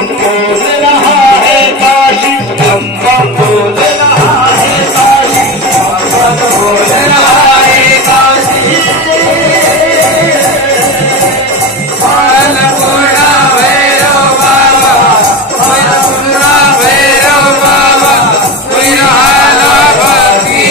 बोल रहा है काशी, बम बम बोल रहा है काशी, बम बोल रहा है काशी। अन्नपूर्णा भैरव बाबा, अन्नपूर्णा भैरव बाबा, कोई हाला भक्ति।